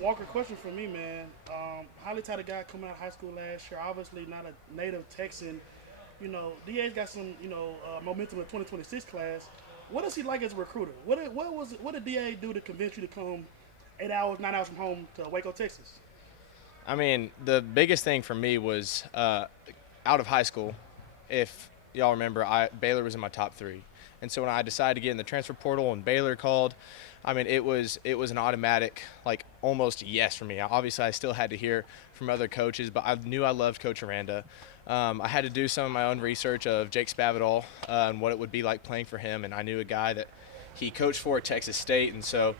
Walker, question for me, man. Highly touted guy coming out of high school last year. Obviously not a native Texan. DA's got some, momentum in the 2026 class. What is he like as a recruiter? What did DA do to convince you to come 8 hours, 9 hours from home to Waco, Texas? I mean, the biggest thing for me was out of high school. If y'all remember, Baylor was in my top three, and so when I decided to get in the transfer portal and Baylor called, I mean, it was an automatic, like almost yes for me. Obviously, I still had to hear from other coaches, but I knew I loved Coach Aranda. I had to do some of my own research of Jake Spavital and what it would be like playing for him, and I knew a guy that he coached for at Texas State, and so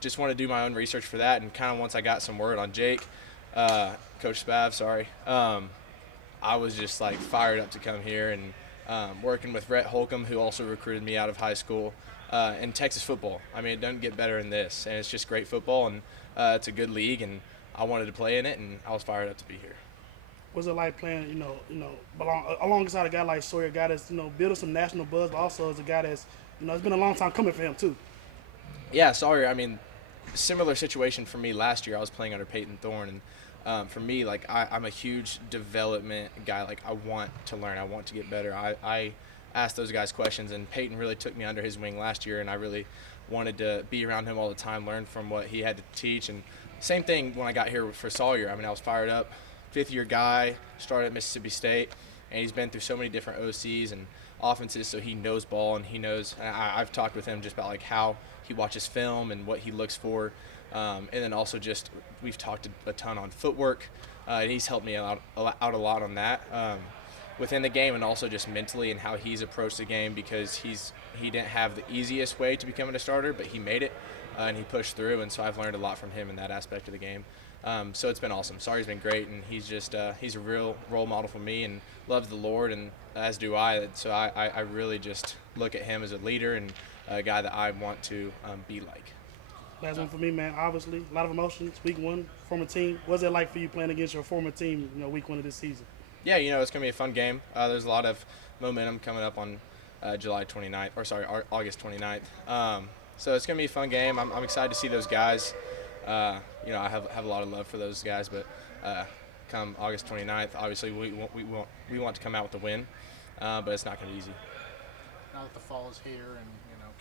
just wanted to do my own research for that. And kind of once I got some word on Jake, Coach Spav, sorry, I was just like fired up to come here and working with Rhett Holcomb, who also recruited me out of high school, and Texas football. I mean, it doesn't get better than this, and it's just great football, and it's a good league, and I wanted to play in it, and I was fired up to be here. What's it like playing, alongside a guy like Sawyer, a guy that's, building some national buzz, but also as a guy that's, it's been a long time coming for him too. Yeah, sorry. I mean, similar situation for me last year. I was playing under Peyton Thorne, and for me, like I'm a huge development guy. Like I want to learn. I want to get better. I asked those guys questions, and Peyton really took me under his wing last year, and I really wanted to be around him all the time, learn from what he had to teach. And same thing when I got here for Sawyer. I mean, I was fired up. Fifth-year guy, started at Mississippi State, and he's been through so many different OCs and offenses, so he knows ball, and he knows. And I've talked with him just about like how he watches film and what he looks for, and then also just we've talked a ton on footwork. And he's helped me out a lot on that within the game, and also just mentally and how he's approached the game, because he didn't have the easiest way to becoming a starter, but he made it, and he pushed through, and so I've learned a lot from him in that aspect of the game. So it's been awesome. Sorry's been great, and he's a real role model for me and loves the Lord, and as do I. So I really just look at him as a leader and a guy that I want to be like. Last one for me, man. Obviously, a lot of emotions. Week one, former team. What's it like for you playing against your former team, week one of this season? Yeah, it's going to be a fun game. There's a lot of momentum coming up on July 29th, or sorry, August 29th. So it's going to be a fun game. I'm excited to see those guys. I have a lot of love for those guys, but come August 29th, obviously we want to come out with a win, but it's not going to be easy. Now that the fall is here and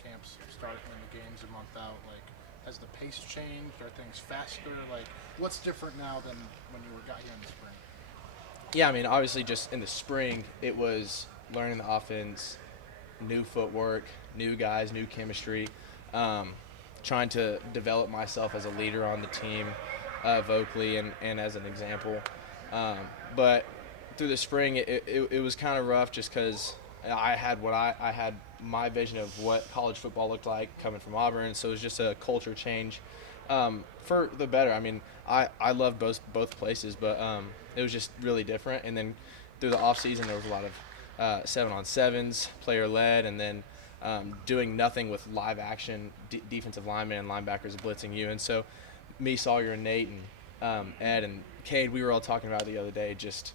camps start and the games a month out, like has the pace changed? Are things faster? Like what's different now than when you got here in the spring? Yeah, I mean, obviously just in the spring it was learning the offense, new footwork, new guys, new chemistry. Trying to develop myself as a leader on the team vocally and as an example. But through the spring, it was kind of rough just because I had my vision of what college football looked like coming from Auburn. So it was just a culture change for the better. I mean, I love both places, but it was just really different. And then through the off season, there was a lot of 7-on-7s, player led, and then doing nothing with live action defensive linemen and linebackers blitzing you. And so me, Sawyer, and Nate, and Ed, and Cade, we were all talking about it the other day. Just,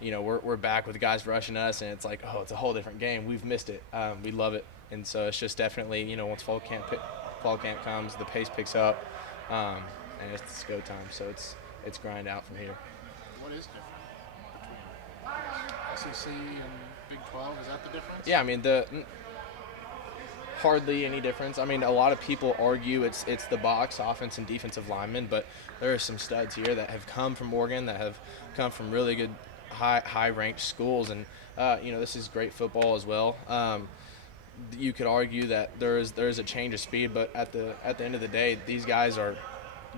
we're back with guys rushing us, and it's like, oh, it's a whole different game. We've missed it. We love it. And so it's just definitely, once fall camp comes, the pace picks up, and it's go time. So it's grind out from here. What is different between SEC and Big 12? Is that the difference? Yeah, I mean, hardly any difference. I mean, a lot of people argue it's the box offense and defensive linemen, but there are some studs here that have come from Oregon, that have come from really good high ranked schools, and this is great football as well. You could argue that there is a change of speed, but at the end of the day, these guys are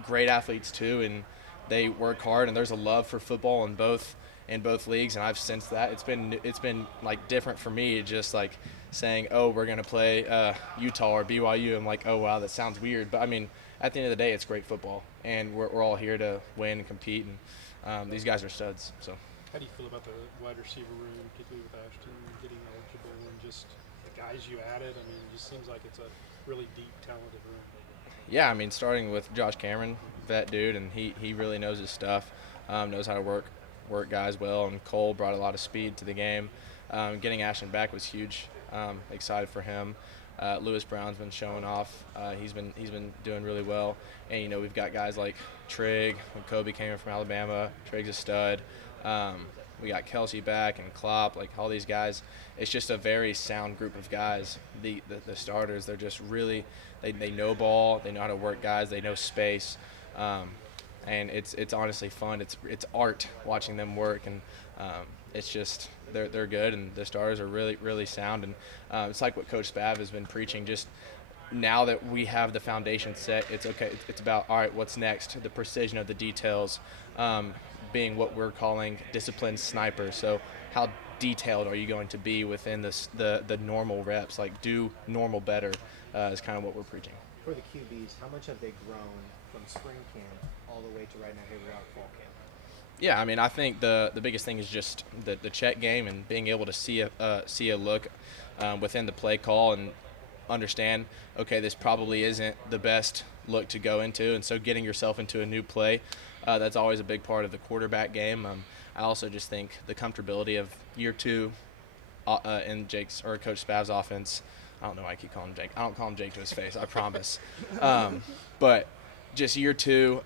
great athletes too, and they work hard, and there's a love for football in both leagues, and I've sensed that. It's been like different for me, just like saying, oh, we're going to play Utah or BYU. I'm like, oh, wow, that sounds weird. But, I mean, at the end of the day, it's great football, and we're all here to win and compete, and these guys are studs. So. How do you feel about the wide receiver room, particularly with Ashton getting eligible and just the guys you added? I mean, it just seems like it's a really deep, talented room. Yeah, I mean, starting with Josh Cameron, vet dude, and he really knows his stuff, knows how to work guys well, and Cole brought a lot of speed to the game. Getting Ashton back was huge. Excited for him. Lewis Brown's been showing off. He's been doing really well. And, you know, we've got guys like Trigg, when Kobe came in from Alabama. Trigg's a stud. We got Kelsey back and Klopp, like all these guys. It's just a very sound group of guys. The starters, they're just really, they know ball, they know how to work guys, they know space. And it's honestly fun. It's art watching them work, and it's just they're good, and the starters are really sound. And it's like what Coach Spav has been preaching. Just now that we have the foundation set, it's okay. It's about, all right, what's next? The precision of the details, being what we're calling disciplined sniper. So how detailed are you going to be within the normal reps? Like, do normal better is kind of what we're preaching. For the QBs, how much have they grown from spring camp all the way to right now here we are at fall camp? Yeah, I mean, I think the biggest thing is just the check game and being able to see a look within the play call and understand, okay, this probably isn't the best look to go into, and so getting yourself into a new play, that's always a big part of the quarterback game. I also just think the comfortability of year two in Jake's or Coach Spav's offense. I don't know why I keep calling him Jake. I don't call him Jake to his face, I promise. But just year two,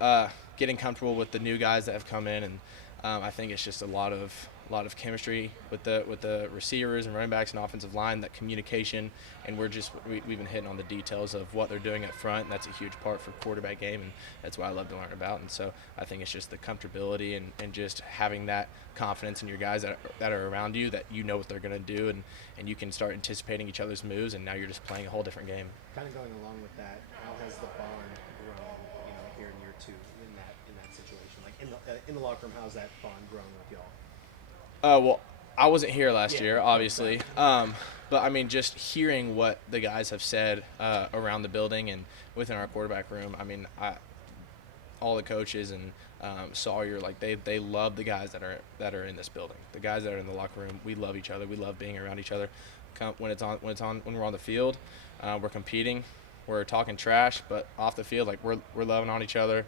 getting comfortable with the new guys that have come in, and I think it's just a lot of chemistry with the receivers and running backs and offensive line, that communication, and we've been hitting on the details of what they're doing up front, and that's a huge part for quarterback game, and that's what I love to learn about. And so I think it's just the comfortability and just having that confidence in your guys that are around you, that you know what they're going to do, and you can start anticipating each other's moves, and now you're just playing a whole different game. Kind of going along with that, how has the bond grown, here in year two in that situation? Like in the locker room, how's that bond grown with y'all? Well, I wasn't here last year, obviously. But, I mean, just hearing what the guys have said around the building and within our quarterback room, I mean, all the coaches and Sawyer, like, they love the guys that are in this building. The guys that are in the locker room, we love each other. We love being around each other. When we're on the field, we're competing. We're talking trash, but off the field, like, we're loving on each other.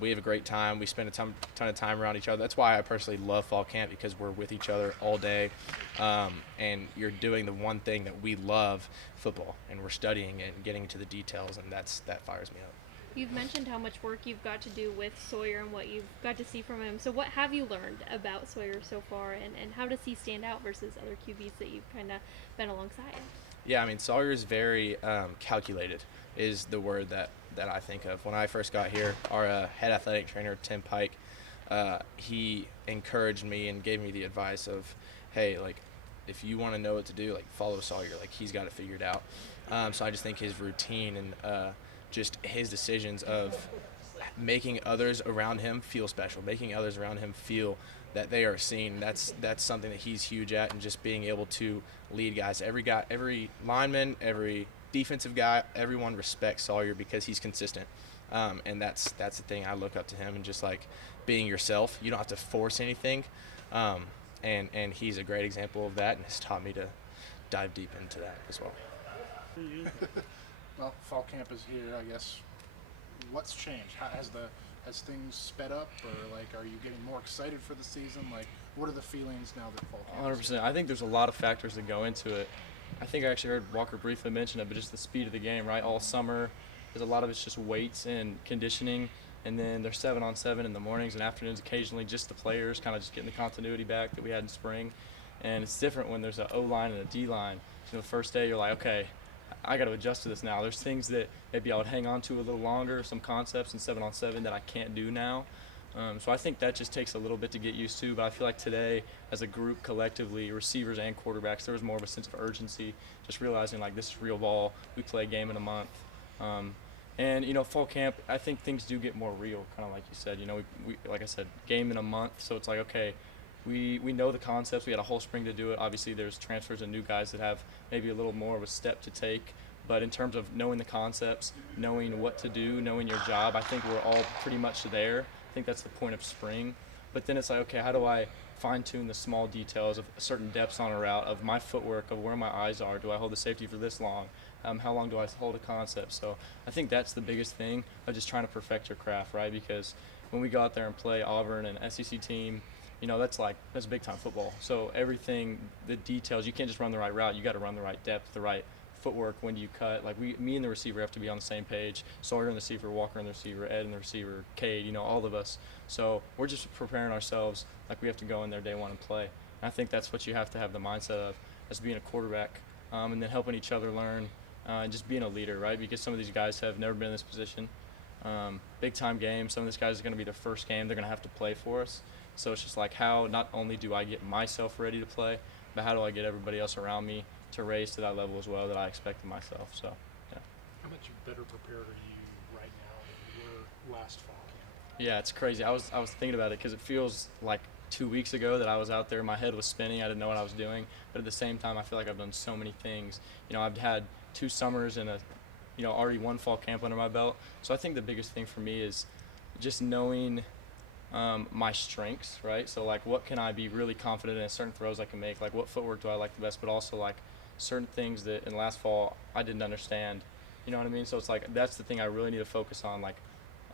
We have a great time. We spend a ton of time around each other. That's why I personally love fall camp, because we're with each other all day, and you're doing the one thing that we love, football, and we're studying it and getting into the details, and that fires me up. You've mentioned how much work you've got to do with Sawyer and what you've got to see from him. So what have you learned about Sawyer so far, and how does he stand out versus other QBs that you've kind of been alongside? Yeah, I mean, Sawyer is very calculated is the word that I think of. When I first got here, our head athletic trainer, Tim Pike, he encouraged me and gave me the advice of, hey, like, if you want to know what to do, like, follow Sawyer. Like, he's got it figured out. So I just think his routine and just his decisions of making others around him feel special, making others around him feel that they are seen. That's something that he's huge at, and just being able to lead guys. Every lineman, every defensive guy, everyone respects Sawyer because he's consistent, and that's the thing. I look up to him, and just like being yourself, you don't have to force anything, and he's a great example of that, and has taught me to dive deep into that as well. Well, fall camp is here, I guess. What's changed? Has things sped up, or like, are you getting more excited for the season? Like, what are the feelings now that fall camp is here? 100%. I think there's a lot of factors that go into it. I think I actually heard Walker briefly mention it, but just the speed of the game, right? All summer, there's a lot of it's just weights and conditioning, and then there's 7-on-7 in the mornings and afternoons, occasionally just the players, kind of just getting the continuity back that we had in spring. And it's different when there's an O-line and a D-line. So the first day you're like, okay, I got to adjust to this now. There's things that maybe I would hang on to a little longer, some concepts in 7-on-7 that I can't do now. So I think that just takes a little bit to get used to, but I feel like today, as a group collectively, receivers and quarterbacks, there was more of a sense of urgency, just realizing, like, this is real ball. We play a game in a month. And, fall camp, I think things do get more real, kind of like you said. We like I said, game in a month, so it's like, okay, we know the concepts. We had a whole spring to do it. Obviously, there's transfers and new guys that have maybe a little more of a step to take. But in terms of knowing the concepts, knowing what to do, knowing your job, I think we're all pretty much there. I think that's the point of spring. But then it's like, okay, how do I fine-tune the small details of certain depths on a route, of my footwork, of where my eyes are? Do I hold the safety for this long? How long do I hold a concept? So I think that's the biggest thing of just trying to perfect your craft, right? Because when we go out there and play Auburn, an SEC team, that's big-time football. So everything, the details, you can't just run the right route. You got to run the right depth, the right footwork, when do you cut. Like me and the receiver have to be on the same page. Sawyer and the receiver, Walker and the receiver, Ed and the receiver, Cade, all of us. So we're just preparing ourselves like we have to go in there day one and play. And I think that's what you have to have the mindset of as being a quarterback, and then helping each other learn, and just being a leader, right? Because some of these guys have never been in this position. Big time game. Some of these guys are going to be their first game they're going to have to play for us. So it's just like, how not only do I get myself ready to play, but how do I get everybody else around me to raise to that level as well that I expect of myself. So, yeah. How much better prepared are you right now than you were last fall camp? Yeah, it's crazy. I was thinking about it because it feels like 2 weeks ago that I was out there. My head was spinning. I didn't know what I was doing. But at the same time, I feel like I've done so many things. I've had 2 summers and already 1 fall camp under my belt. So I think the biggest thing for me is just knowing my strengths, right? So like, what can I be really confident in? Certain throws I can make. Like, what footwork do I like the best? But also like certain things that in last fall I didn't understand. You know what I mean? So it's like, that's the thing I really need to focus on. Like,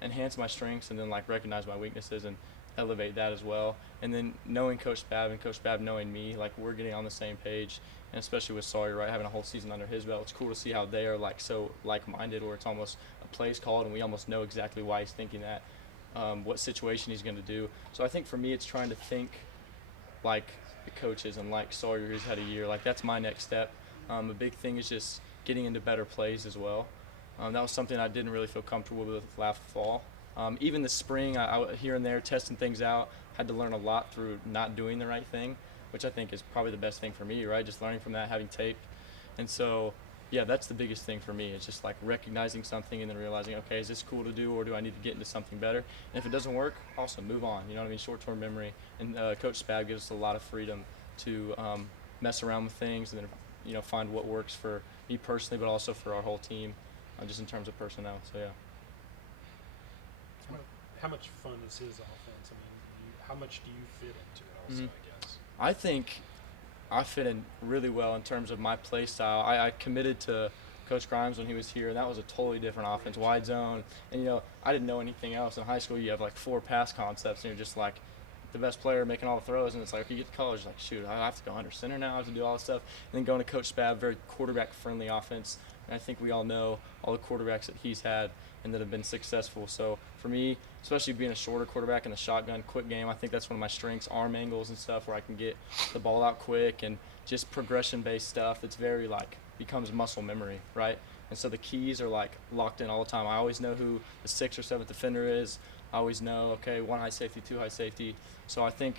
enhance my strengths and then like recognize my weaknesses and elevate that as well. And then knowing Coach Babb and Coach Babb knowing me, like we're getting on the same page. And especially with Sawyer, right, having a whole season under his belt, it's cool to see how they are like so like-minded, where it's almost a play's called and we almost know exactly why he's thinking that, what situation he's going to do. So I think for me, it's trying to think like the coaches and like Sawyer, who's had a year. Like, that's my next step. A big thing is just getting into better plays as well. That was something I didn't really feel comfortable with last fall. Even the spring, I here and there testing things out. Had to learn a lot through not doing the right thing, which I think is probably the best thing for me, right? Just learning from that, having tape. And so, yeah, that's the biggest thing for me. It's just like recognizing something and then realizing, okay, is this cool to do, or do I need to get into something better? And if it doesn't work, awesome, move on. You know what I mean? Short-term memory. And Coach Spab gives us a lot of freedom to mess around with things and then, find what works for me personally, but also for our whole team, just in terms of personnel. So, yeah. How much fun is his offense? I mean, how much do you fit into it also, I guess? I think I fit in really well in terms of my play style. I committed to Coach Grimes when he was here, and that was a totally different offense, wide zone. And, I didn't know anything else. In high school, you have like 4 pass concepts, and you're just like the best player making all the throws. And it's like, if you get to college, like, shoot, I have to go under center now, I have to do all this stuff. And then going to Coach Spab, very quarterback-friendly offense. And I think we all know all the quarterbacks that he's had and that have been successful. So for me, especially being a shorter quarterback in the shotgun quick game, I think that's one of my strengths, arm angles and stuff, where I can get the ball out quick and just progression-based stuff that's very like becomes muscle memory, right? And so the keys are like locked in all the time. I always know who the 6th or 7th defender is. I always know, okay, 1 high safety, 2 high safety. So I think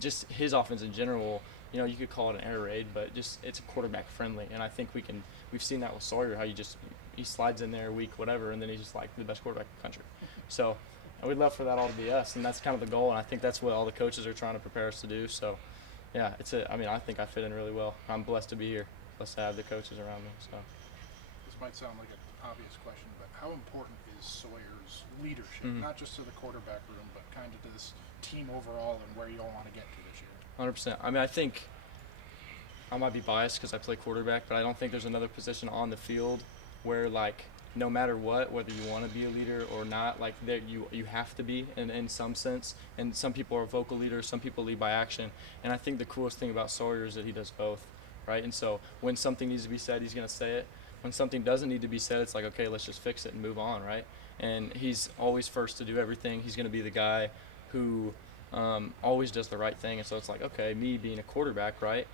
just his offense in general, you could call it an air raid, but just it's quarterback friendly. And I think we've seen that with Sawyer, how he slides in there week whatever, and then he's just like the best quarterback in the country. So we'd love for that all to be us, and that's kind of the goal. And I think that's what all the coaches are trying to prepare us to do. So yeah, I think I fit in really well. I'm blessed to be here, blessed to have the coaches around me. So This might sound like an obvious question, but how important is Sawyer's leadership, not just to the quarterback room, but kind of to this team overall and where you all want to get to this year? 100%. I mean, I think I might be biased because I play quarterback, but I don't think there's another position on the field where, like, no matter what, whether you want to be a leader or not, like, there you have to be in some sense. And some people are vocal leaders, some people lead by action. And I think the coolest thing about Sawyer is that he does both, right? And so when something needs to be said, he's going to say it. When something doesn't need to be said, it's like, okay, let's just fix it and move on, right? And he's always first to do everything. He's going to be the guy who always does the right thing. And so it's like, okay, me being a quarterback, right,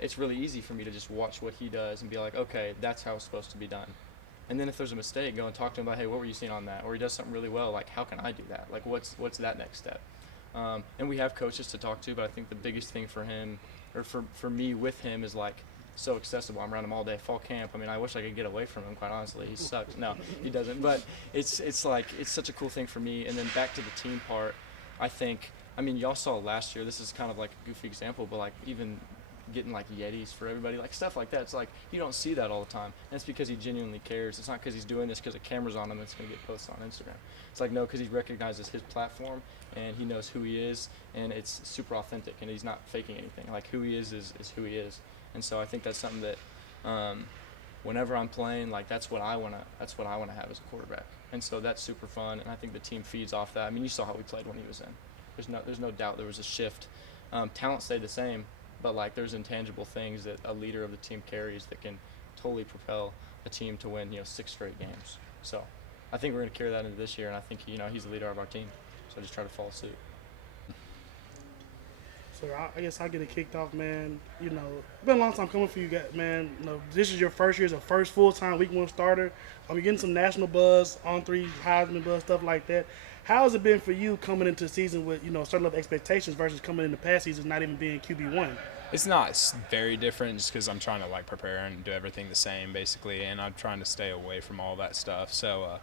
it's really easy for me to just watch what he does and be like, okay, that's how it's supposed to be done. And then if there's a mistake, go and talk to him about, hey, what were you seeing on that? Or he does something really well, like, how can I do that? Like, what's that next step? And we have coaches to talk to, but I think the biggest thing for him, or for me with him, is like so accessible. I'm around him all day. Fall camp, I mean, I wish I could get away from him, quite honestly. He sucks. No, he doesn't. But it's like, it's such a cool thing for me. And then back to the team part, I think, I mean, y'all saw last year, this is kind of like a goofy example, but like even getting like Yetis for everybody, like stuff like that. It's like, you don't see that all the time. And it's because he genuinely cares. It's not because he's doing this because a camera's on him that's going to get posted on Instagram. It's like, no, because he recognizes his platform and he knows who he is, and it's super authentic, and he's not faking anything. Like, who he is who he is. And so I think that's something that whenever I'm playing, like, that's what I want to have as a quarterback. And so that's super fun, and I think the team feeds off that. I mean, you saw how we played when he was in. There's no doubt there was a shift. Talent stayed the same, but like there's intangible things that a leader of the team carries that can totally propel a team to win 6 straight games. So I think we're going to carry that into this year, and I think he's the leader of our team. So just try to follow suit. So I guess I'll get it kicked off, man. It's been a long time coming for you guys, man. This is your first year as a first full-time week 1 starter. You're getting some national buzz, on-3 Heisman buzz, stuff like that. How has it been for you coming into the season with, certain level of expectations versus coming in the past season not even being QB1? It's not very different just because I'm trying to prepare and do everything the same basically, and I'm trying to stay away from all that stuff. So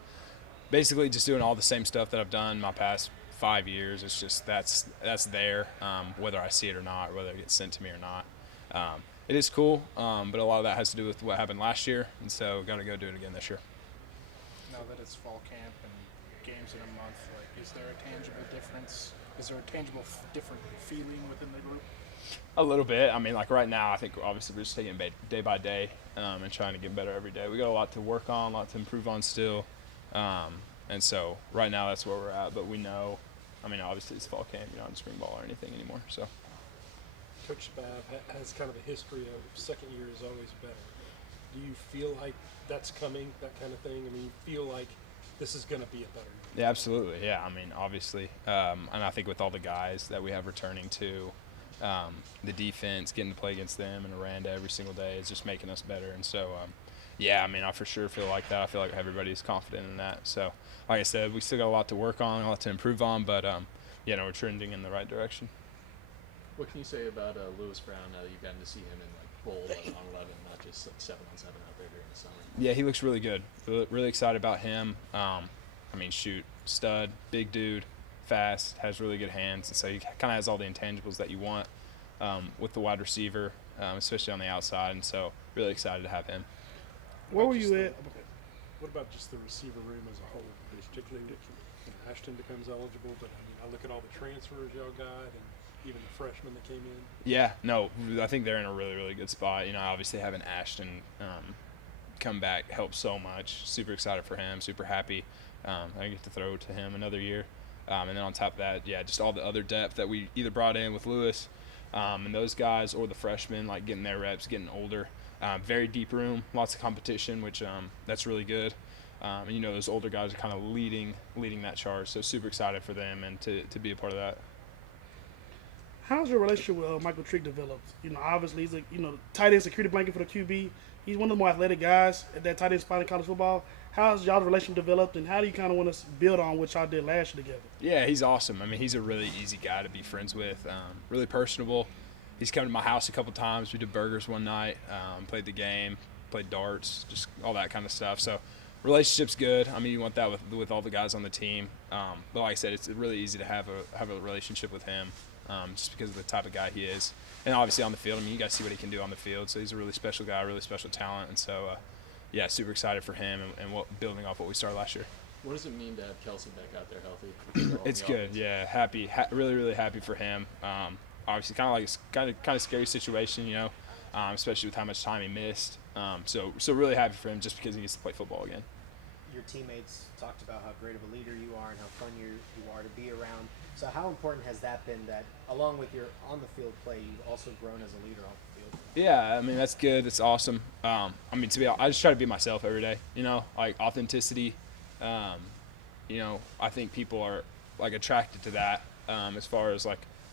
basically just doing all the same stuff that I've done my past 5 years. It's just that's there, whether I see it or not, or whether it gets sent to me or not. It is cool, but a lot of that has to do with what happened last year, and so got to go do it again this year. Now that it's fall camp and games in a month, is there a tangible difference? Is there a tangible different feeling within the group? A little bit. I mean, right now, I think obviously we're just taking it day by day and trying to get better every day. We got a lot to work on, a lot to improve on still. And so right now that's where we're at. But we know, obviously it's fall camp, you're not in spring ball or anything anymore. So Coach Spav has kind of a history of second year is always better. Do you feel like that's coming, that kind of thing? You feel like this is going to be a better year? Yeah, absolutely. Yeah, obviously. And I think with all the guys that we have returning to, the defense, getting to play against them and Aranda every single day is just making us better. And so, I for sure feel like that. I feel like everybody's confident in that. So, like I said, we still got a lot to work on, a lot to improve on, but, we're trending in the right direction. What can you say about Lewis Brown now that you've gotten to see him in bowl 11 on 11, not just 7-on-7 out there during the summer? Yeah, he looks really good. Really excited about him. Stud, big dude, fast, has really good hands, and so he kind of has all the intangibles that you want with the wide receiver, especially on the outside, and so really excited to have him. Where were you at? What about just the receiver room as a whole, particularly Ashton becomes eligible, but I look at all the transfers y'all got and even the freshmen that came in. Yeah, no, I think they're in a really, really good spot. Obviously having Ashton come back helps so much. Super excited for him, super happy. I get to throw to him another year. And then on top of that, just all the other depth that we either brought in with Lewis and those guys or the freshmen, getting their reps, getting older. Very deep room, lots of competition, which that's really good. And those older guys are kind of leading that charge, so super excited for them and to be a part of that. How's your relationship with Michael Trick developed? Obviously he's a tight end security blanket for the QB. He's one of the more athletic guys at that tight end spot in college football. How's y'all's relationship developed, and how do you kind of want to build on what y'all did last year together? Yeah, he's awesome. He's a really easy guy to be friends with, really personable. He's come to my house a couple times. We did burgers one night, played the game, played darts, just all that kind of stuff. So relationship's good. You want that with all the guys on the team. But like I said, it's really easy to have a relationship with him just because of the type of guy he is. And obviously on the field, you guys see what he can do on the field. So he's a really special guy, really special talent. And so, super excited for him and building off what we started last year. What does it mean to have Kelsey back out there healthy? It's good, yeah. Happy, really, really happy for him. Obviously, kind of scary situation, especially with how much time he missed. So really happy for him just because he gets to play football again. Your teammates talked about how great of a leader you are and how fun you are to be around. So how important has that been that, along with your on-the-field play, you've also grown as a leader on the field? Yeah, that's good. That's awesome. I just try to be myself every day, authenticity. I think people are, attracted to that as far as,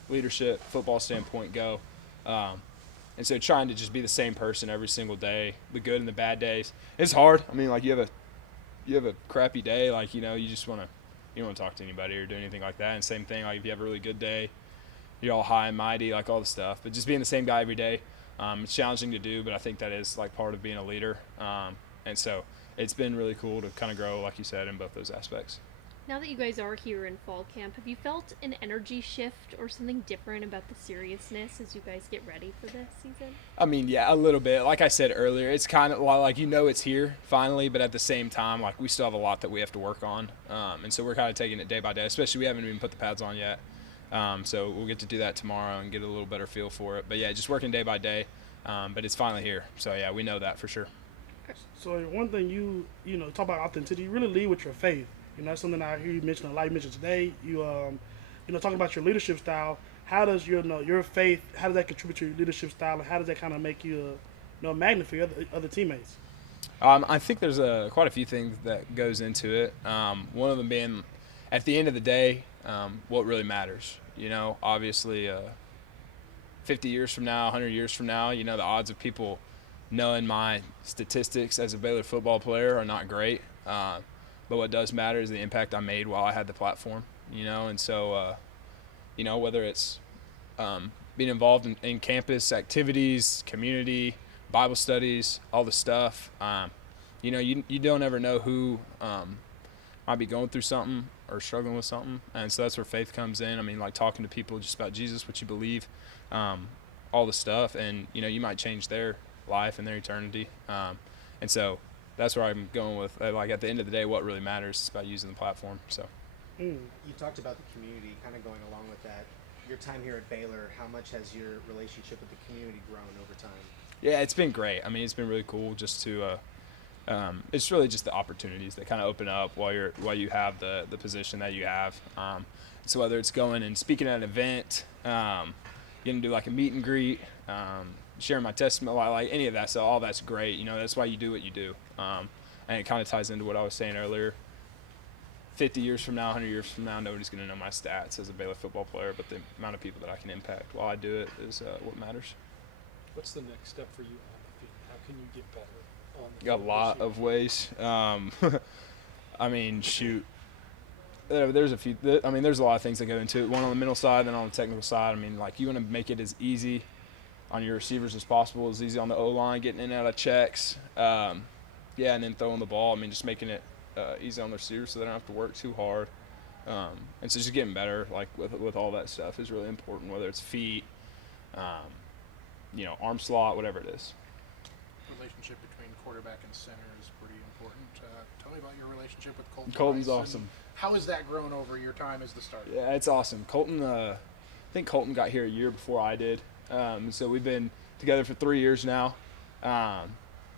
leadership, football standpoint go. And so trying to just be the same person every single day, the good and the bad days. It's hard. You have a crappy day, you just want to – you don't want to talk to anybody or do anything like that. And same thing, if you have a really good day, you're all high and mighty, all the stuff. But just being the same guy every day, it's challenging to do, but I think that is part of being a leader. And so it's been really cool to kind of grow, like you said, in both those aspects. Now that you guys are here in fall camp, have you felt an energy shift or something different about the seriousness as you guys get ready for this season? Yeah, a little bit. Like I said earlier, it's kind of it's here finally, but at the same time, we still have a lot that we have to work on. And so we're kind of taking it day by day, especially we haven't even put the pads on yet. So we'll get to do that tomorrow and get a little better feel for it. But yeah, just working day by day. But it's finally here. So yeah, we know that for sure. So one thing you talk about authenticity, you really lead with your faith. That's something I hear you mention a lot. You mentioned today. You talking about your leadership style. How does your faith? How does that contribute to your leadership style, and how does that kind of make you magnet for your other teammates? I think there's quite a few things that goes into it. One of them being, at the end of the day, what really matters. You know, obviously, 50 years from now, 100 years from now, you know, the odds of people knowing my statistics as a Baylor football player are not great. But what does matter is the impact I made while I had the platform, you know. And so, you know, whether it's being involved in campus activities, community, Bible studies, all the stuff, you know, you don't ever know who might be going through something or struggling with something. And so that's where faith comes in. I mean, like talking to people just about Jesus, what you believe, all the stuff. And, you know, you might change their life and their eternity. And so that's where I'm going with, like, at the end of the day, what really matters is about using the platform. So You talked about the community, kind of going along with that. Your time here at Baylor, how much has your relationship with the community grown over time? Yeah, it's been great. I mean, it's been really cool just to it's really just the opportunities that kind of open up while you have the position that you have. So whether it's going and speaking at an event, getting to do like a meet and greet, sharing my testimony, like any of that, so all that's great. You know, that's why you do what you do. And it kind of ties into what I was saying earlier. 50 years from now, 100 years from now, nobody's going to know my stats as a Baylor football player, but the amount of people that I can impact while I do it is what matters. What's the next step for you on the field? How can you get better on the A field lot this year? of ways. I mean, shoot. There's a few. I mean, there's a lot of things that go into it. One on the mental side, then on the technical side. I mean, like, you want to make it as easy on your receivers as possible, as easy on the O-line, getting in and out of checks. And then throwing the ball. I mean, just making it easy on the receivers so they don't have to work too hard. And so just getting better, like, with all that stuff is really important, whether it's feet, you know, arm slot, whatever it is. Relationship between quarterback and center is pretty important. Tell me about your relationship with Colton. Colton's Rice, and awesome. How has that grown over your time as the starter? Yeah, it's awesome. Colton, I think Colton got here a year before I did. So we've been together for 3 years now.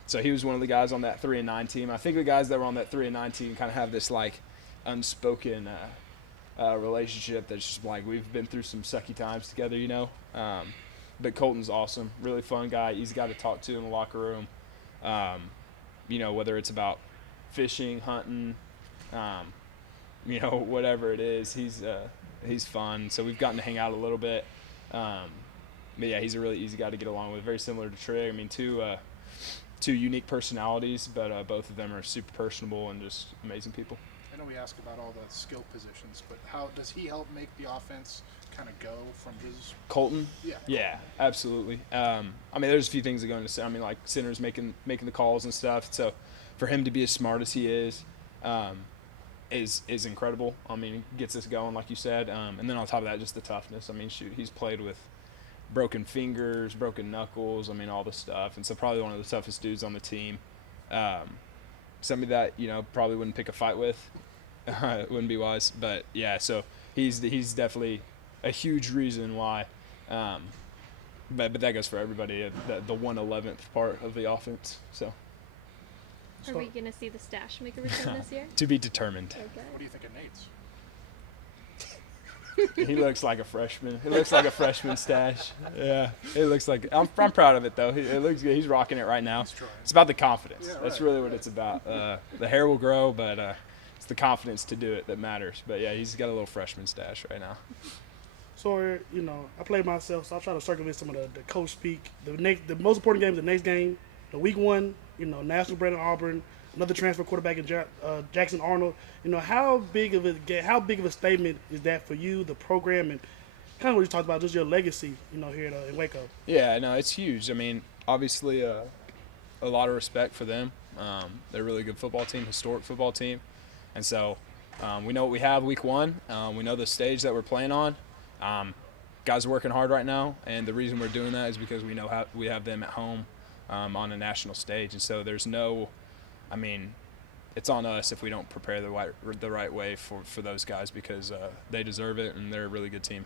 So he was one of the guys on that 3-9 team. I think the guys that were on that 3-9 team kind of have this like unspoken relationship that's just like, we've been through some sucky times together, you know. But Colton's awesome, really fun guy, easy guy to talk to in the locker room. You know, whether it's about fishing, hunting, you know, whatever it is, he's fun. So we've gotten to hang out a little bit. But yeah, he's a really easy guy to get along with. Very similar to Trey. I mean, two unique personalities, but both of them are super personable and just amazing people. I know we ask about all the skill positions, but how does he help make the offense kind of go from his? Colton? Yeah. Yeah, absolutely. I mean, there's a few things that go into. I mean, like centers making the calls and stuff. So for him to be as smart as he is incredible. I mean, it gets us going, like you said. And then on top of that, just the toughness. I mean, shoot, he's played with broken fingers, broken knuckles. I mean, all the stuff. And so probably one of the toughest dudes on the team. Somebody that, you know, probably wouldn't pick a fight with. It wouldn't be wise. But yeah, so he's definitely a huge reason why. But that goes for everybody. The 1/11th part of the offense. So. Are we going to see the stash make a return this year? To be determined. Okay. What do you think of Nate's? He looks like a freshman. He looks like a freshman stash. Yeah, it looks like. I'm proud of it though. It looks good. He's rocking it right now. He's trying. It's about the confidence. Yeah, That's right, really what it's about. The hair will grow, but it's the confidence to do it that matters. But yeah, he's got a little freshman stash right now. So, you know, I played myself, so I try to circulate some of the coach speak. The most important game is the next game, the week 1. You know, National Brandon Auburn, another transfer quarterback in Jackson Arnold. You know, how big of a statement is that for you, the program, and kind of what you talked about, just your legacy, you know, here in Waco? Yeah, no, it's huge. I mean, obviously, a lot of respect for them. They're a really good football team, historic football team, and so we know what we have week 1. We know the stage that we're playing on. Guys are working hard right now, and the reason we're doing that is because we know how we have them at home. On a national stage, and so there's no, I mean, it's on us if we don't prepare the right way for those guys, because they deserve it and they're a really good team.